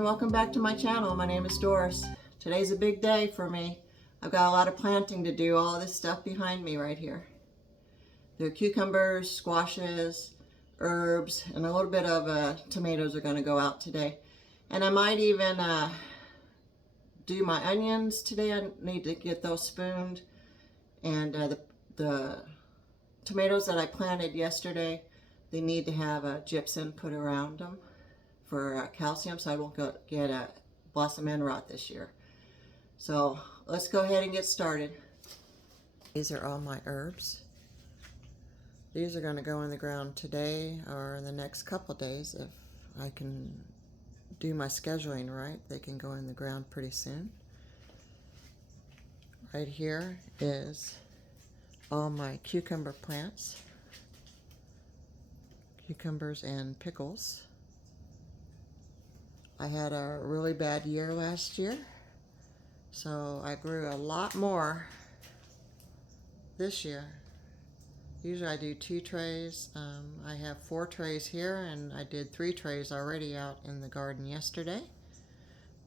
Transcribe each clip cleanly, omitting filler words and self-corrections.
Welcome back to my channel. My name is Doris. Today's a big day for me. I've got a lot of planting to do. All of this stuff behind me right here. There are cucumbers, squashes, herbs, and a little bit of tomatoes are going to go out today. And I might even do my onions today. I need to get those spooned. And the tomatoes that I planted yesterday, they need to have a gypsum put around them for calcium, so I won't get a blossom end rot this year. So let's go ahead and get started. These are all my herbs. These are going to go in the ground today or in the next couple days. If I can do my scheduling right, they can go in the ground pretty soon. Right here is all my cucumber plants, cucumbers and pickles. I had a really bad year last year, so I grew a lot more this year. Usually I do 2 trays. I have 4 trays here, and I did 3 trays already out in the garden yesterday.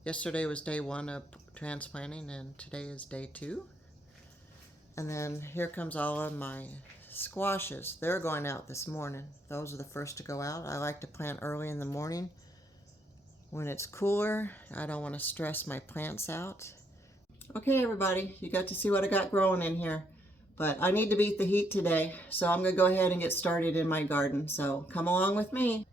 Yesterday was day 1 of transplanting, and today is day 2. And then here comes all of my squashes. They're going out this morning. Those are the first to go out. I like to plant early in the morning. When it's cooler, I don't want to stress my plants out. Okay, everybody, you got to see what I got growing in here. But I need to beat the heat today, so I'm going to go ahead and get started in my garden. So come along with me.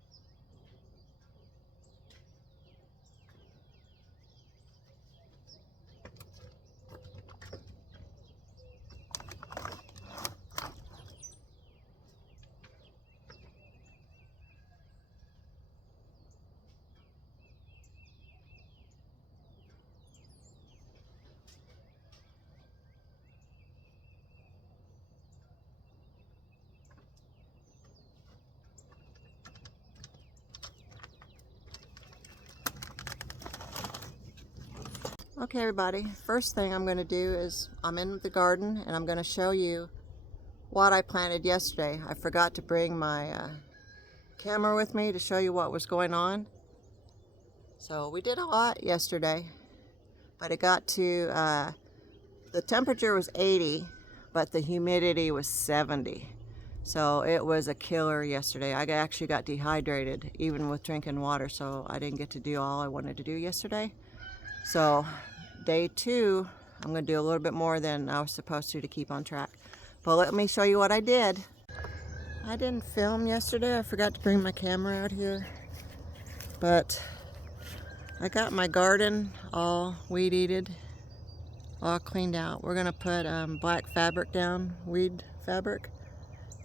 Okay, everybody, first thing I'm going to do is I'm in the garden and I'm going to show you what I planted yesterday. I forgot to bring my camera with me to show you what was going on. So we did a lot yesterday, but it got to, the temperature was 80, but the humidity was 70. So it was a killer yesterday. I actually got dehydrated even with drinking water, so I didn't get to do all I wanted to do yesterday. So day 2, I'm going to do a little bit more than I was supposed to keep on track. But let me show you what I did. I didn't film yesterday. I forgot to bring my camera out here. But I got my garden all weed-eated, all cleaned out. We're going to put black fabric down, weed fabric,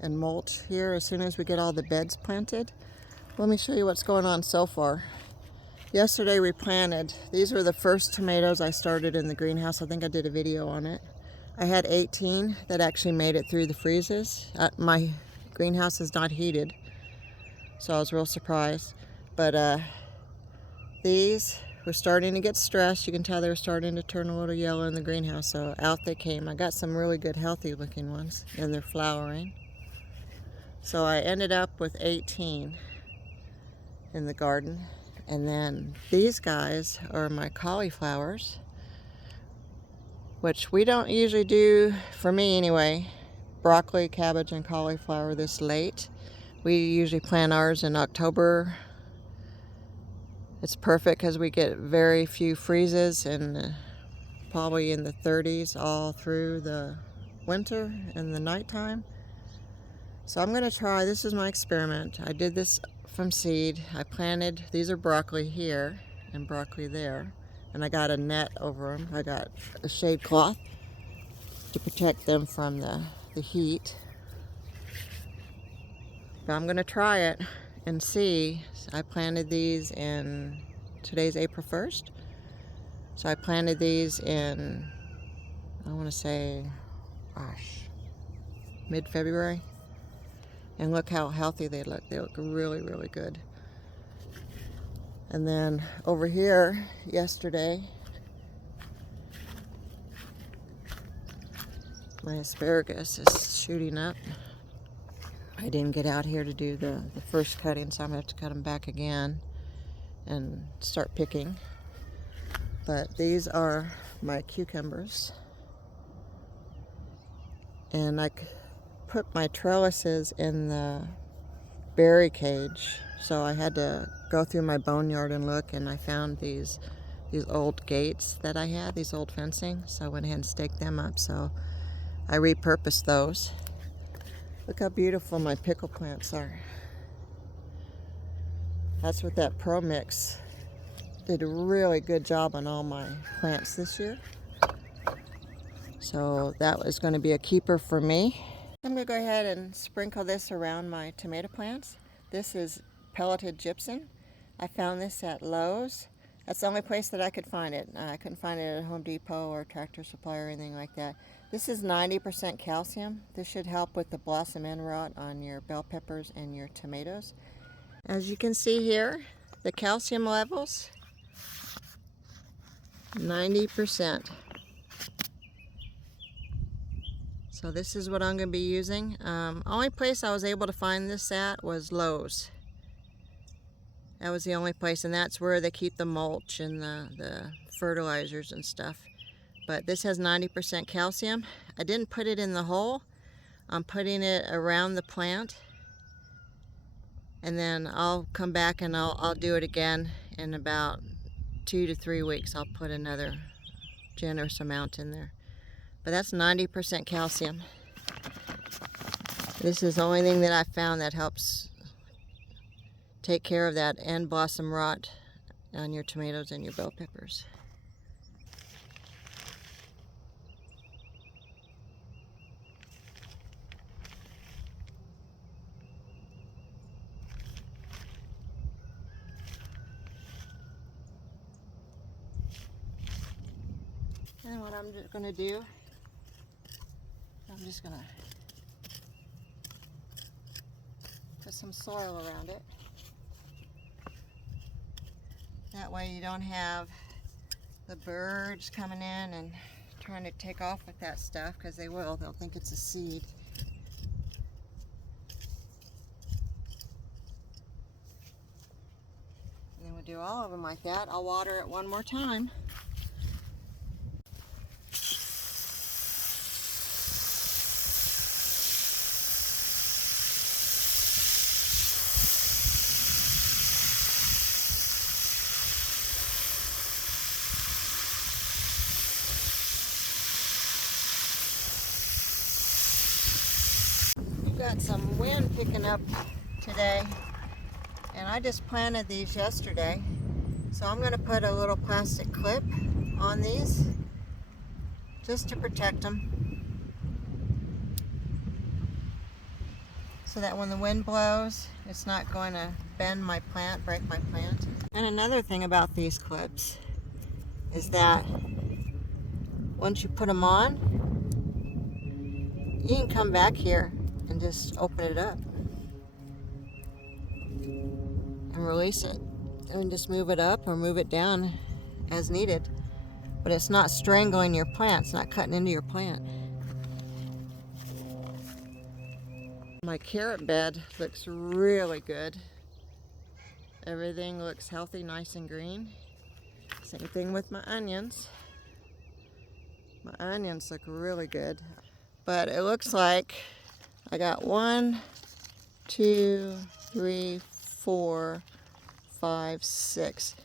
and mulch here as soon as we get all the beds planted. Let me show you what's going on so far. Yesterday we planted, these were the first tomatoes I started in the greenhouse. I think I did a video on it. I had 18 that actually made it through the freezes. My greenhouse is not heated, so I was real surprised. But these were starting to get stressed. You can tell they were starting to turn a little yellow in the greenhouse, so out they came. I got some really good healthy looking ones, and they're flowering. So I ended up with 18 in the garden. And then these guys are my cauliflowers, which we don't usually do, for me anyway, broccoli, cabbage, and cauliflower this late. We usually plant ours in October. It's perfect because we get very few freezes, and probably in the 30s all through the winter and the nighttime. So I'm going to try, this is my experiment. I did this from seed. I planted, these are broccoli here and broccoli there, and I got a net over them. I got a shade cloth to protect them from the the heat. But I'm going to try it and see. I planted these in, today's April 1st. So I planted these in, I want to say, gosh, mid-February. And look how healthy they look. They look really, really good. And then over here yesterday, my asparagus is shooting up. I didn't get out here to do the first cutting, so I'm going to have to cut them back again and start picking. But these are my cucumbers. And I put my trellises in the berry cage, so I had to go through my boneyard and look, and I found these old gates that I had, these old fencing, so I went ahead and staked them up. So I repurposed those. Look how beautiful my pickle plants are. That's what that Pro Mix did a really good job on all my plants this year. So that was going to be a keeper for me. I'm going to go ahead and sprinkle this around my tomato plants. This is pelleted gypsum. I found this at Lowe's. That's the only place that I could find it. I couldn't find it at Home Depot or Tractor Supply or anything like that. This is 90% calcium. This should help with the blossom end rot on your bell peppers and your tomatoes. As you can see here, the calcium levels, 90%. So this is what I'm going to be using. Only place I was able to find this at was Lowe's. That was the only place, and that's where they keep the mulch and the fertilizers and stuff. But this has 90% calcium. I didn't put it in the hole. I'm putting it around the plant. And then I'll come back and I'll do it again in about 2 to 3 weeks. I'll put another generous amount in there. But that's 90% calcium. This is the only thing that I found that helps take care of that end blossom rot on your tomatoes and your bell peppers. And what I'm just going to do, I'm just going to put some soil around it. That way you don't have the birds coming in and trying to take off with that stuff, because they will. They'll think it's a seed. And then we'll do all of them like that. I'll water it one more time. Got some wind picking up today, and I just planted these yesterday, so I'm going to put a little plastic clip on these just to protect them, so that when the wind blows it's not going to bend my plant, break my plant. And another thing about these clips is that once you put them on, you can come back here and just open it up and release it, and just move it up or move it down as needed. But it's not strangling your plant, it's not cutting into your plant. My carrot bed looks really good. Everything looks healthy, nice and green. Same thing with my onions. My onions look really good. But it looks like I got 1, 2, 3, 4, 5, 6.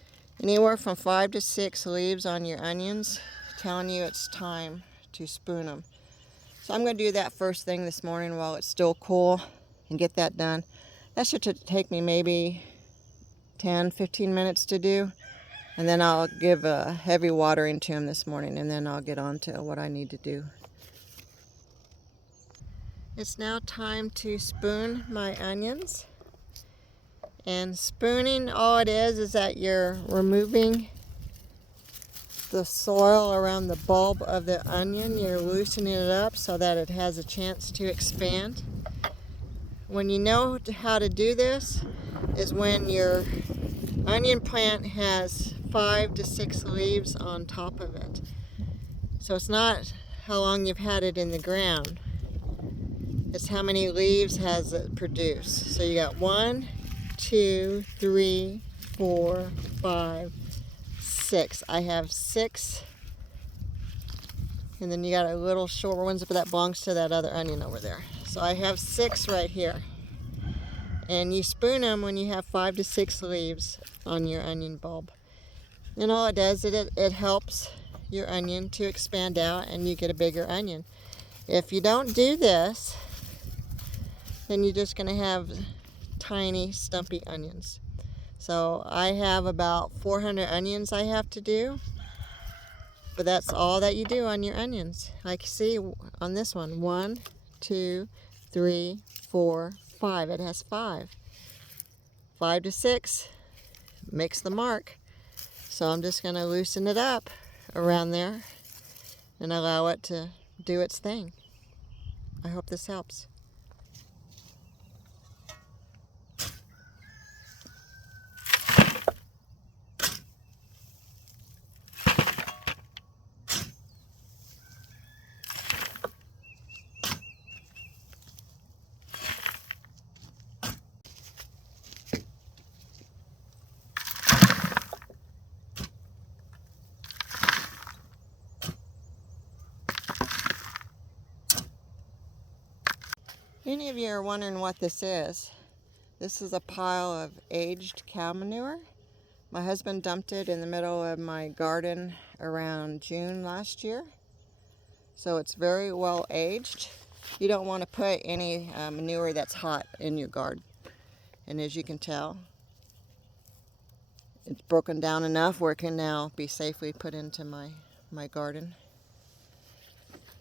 Anywhere from 5 to 6 leaves on your onions, telling you it's time to spoon them. So I'm going to do that first thing this morning while it's still cool and get that done. That should take me maybe 10-15 minutes to do. And then I'll give a heavy watering to them this morning, and then I'll get on to what I need to do. It's now time to spoon my onions. And spooning, all it is that you're removing the soil around the bulb of the onion. You're loosening it up so that it has a chance to expand. When you know how to do this is when your onion plant has 5 to 6 leaves on top of it. So it's not how long you've had it in the ground. It's how many leaves has it produced. So you got 1, 2, 3, 4, 5, 6. I have 6. And then you got a little shorter ones, but that belongs to that other onion over there. So I have 6 right here. And you spoon them when you have 5 to 6 leaves on your onion bulb. And all it does is it helps your onion to expand out and you get a bigger onion. If you don't do this, then you're just going to have tiny stumpy onions. So I have about 400 onions I have to do, but that's all that you do on your onions. Like you see on this one, 1, 2, 3, 4, 5. It has 5. 5 to 6 makes the mark. So I'm just going to loosen it up around there and allow it to do its thing. I hope this helps. Any of you are wondering what this is a pile of aged cow manure. My husband dumped it in the middle of my garden around June last year. So it's very well aged. You don't want to put any manure that's hot in your garden. And as you can tell, it's broken down enough where it can now be safely put into my garden.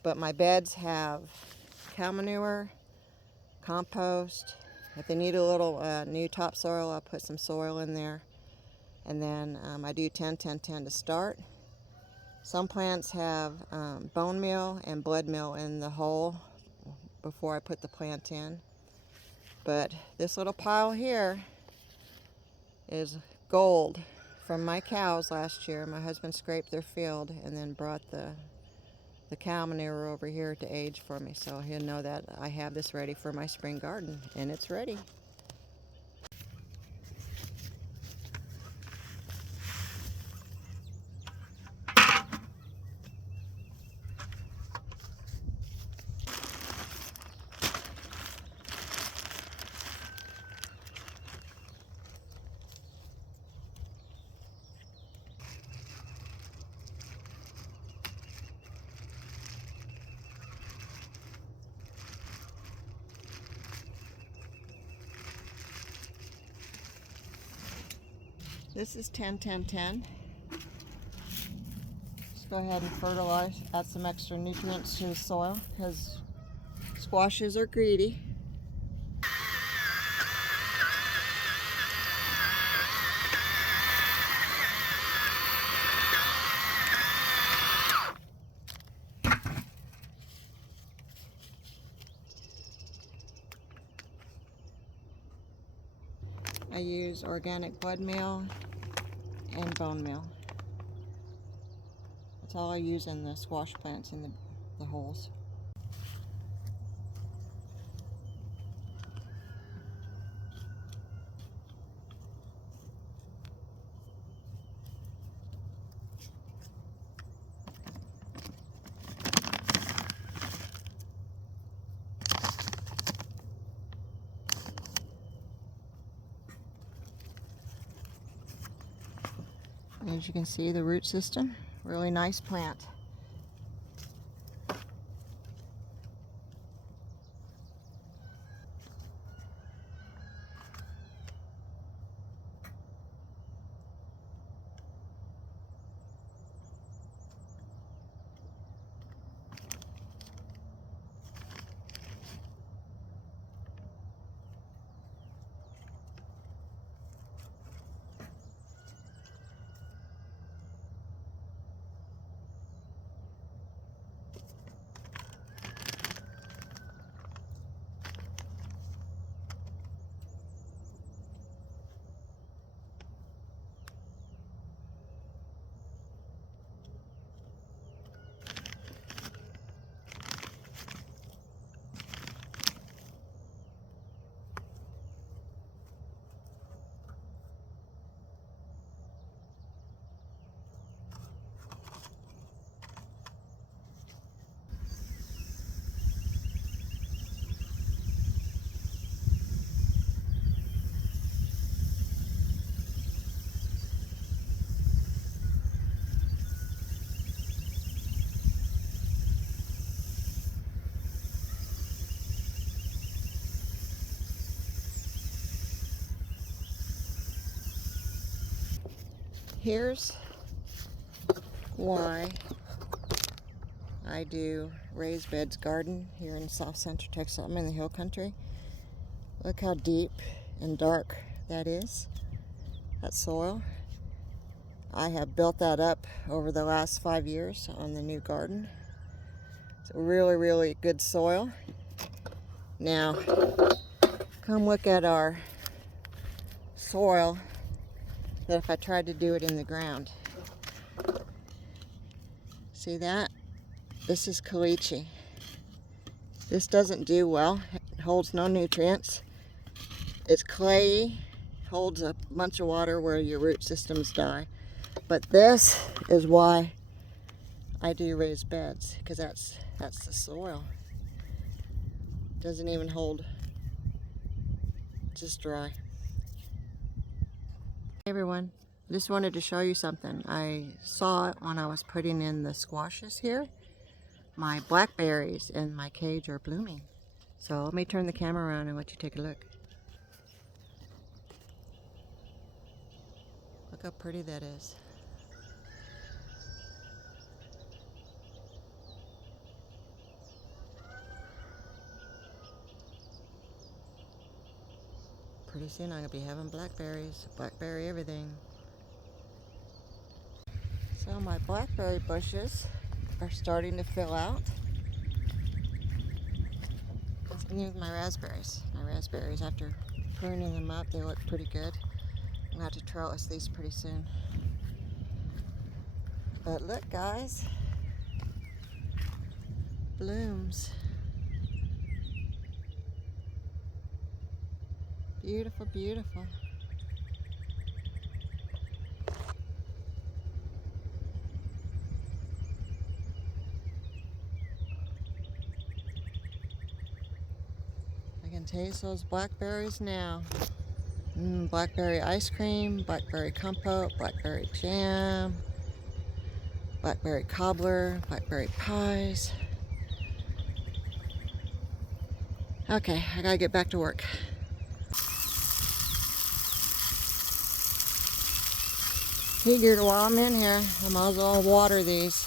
But my beds have cow manure, compost. If they need a little new topsoil, I'll put some soil in there. And then I do 10-10-10 to start. Some plants have bone meal and blood meal in the hole before I put the plant in. But this little pile here is gold from my cows last year. My husband scraped their field and then brought the cow manure over here to age for me, so he'll know that I have this ready for my spring garden, and it's ready. This is 10-10-10. Just go ahead and fertilize, add some extra nutrients to the soil because squashes are greedy. I use organic blood meal and bone meal. That's all I use in the squash plants in the holes. As you can see, the root system, really nice plant. here's why I do raised beds garden here in South Central Texas. I'm in the hill country. Look how deep and dark that is, that soil. I have built that up over the last 5 years on the new garden. It's really, really good soil. Now, come look at our soil that if I tried to do it in the ground. See that? This is caliche. This doesn't do well. It holds no nutrients. It's clayey, holds a bunch of water where your root systems die. But this is why I do raised beds, because that's the soil. Doesn't even hold, just dry. Hey everyone, just wanted to show you something. I saw it when I was putting in the squashes here. My blackberries in my cage are blooming. So let me turn the camera around and let you take a look. Look how pretty that is. Pretty soon I'm going to be having blackberries, blackberry everything. So my blackberry bushes are starting to fill out. Same with my raspberries. My raspberries, after pruning them up, they look pretty good. I'm going to have to trellis these pretty soon. But look guys, blooms. Beautiful, beautiful. I can taste those blackberries now. Blackberry ice cream, blackberry compote, blackberry jam, blackberry cobbler, blackberry pies. Okay, I gotta get back to work. Figured while I'm in here, I might as well water these.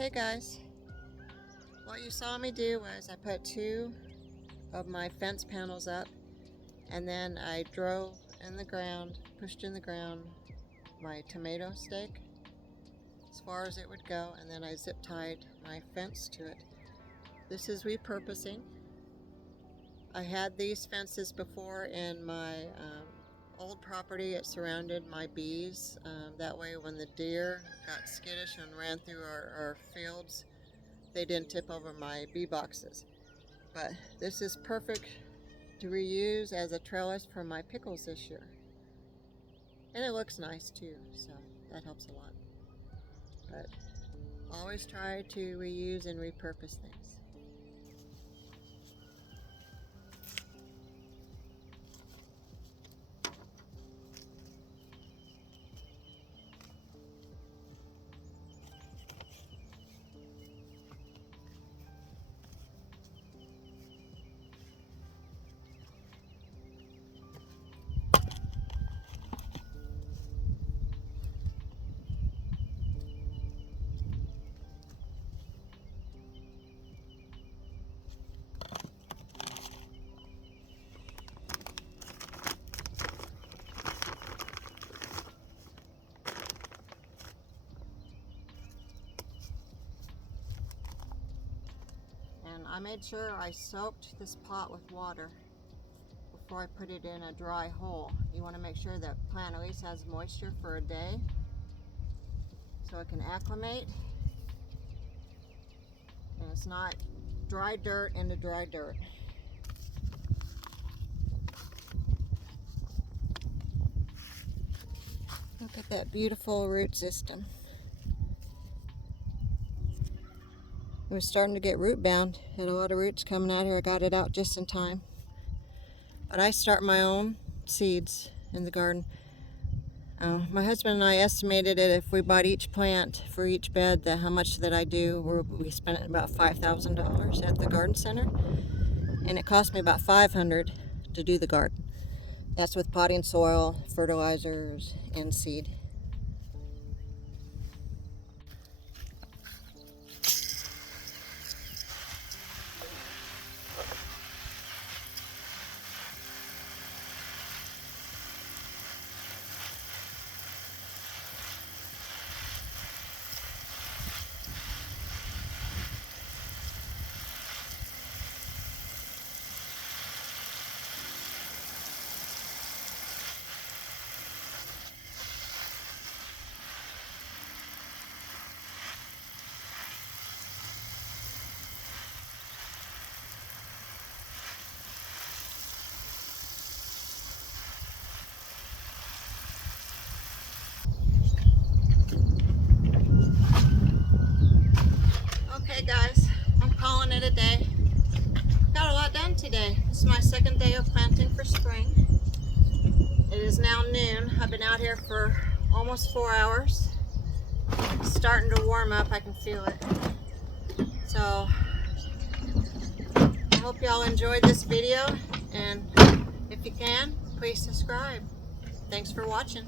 Okay guys, what you saw me do was I put 2 of my fence panels up, and then I drove in the ground, pushed in the ground my tomato stake as far as it would go, and then I zip tied my fence to it. This is repurposing. I had these fences before in my old property. It surrounded my bees. That way when the deer got skittish and ran through our fields, they didn't tip over my bee boxes. But this is perfect to reuse as a trellis for my pickles this year. And it looks nice too, so that helps a lot. But always try to reuse and repurpose things. And I made sure I soaked this pot with water before I put it in a dry hole. You want to make sure that plant at least has moisture for a day so it can acclimate. And it's not dry dirt into dry dirt. Look at that beautiful root system. It was starting to get root bound. Had a lot of roots coming out here. I got it out just in time. But I start my own seeds in the garden. My husband and I estimated it if we bought each plant for each bed, that how much that I do. We spent about $5,000 at the garden center, and it cost me about $500 to do the garden. That's with potting soil, fertilizers, and seed. Okay guys, I'm calling it a day. Got a lot done today. This is my second day of planting for spring. It is now noon. I've been out here for almost 4 hours. It's starting to warm up, I can feel it. So I hope y'all enjoyed this video, and if you can, please subscribe. Thanks for watching.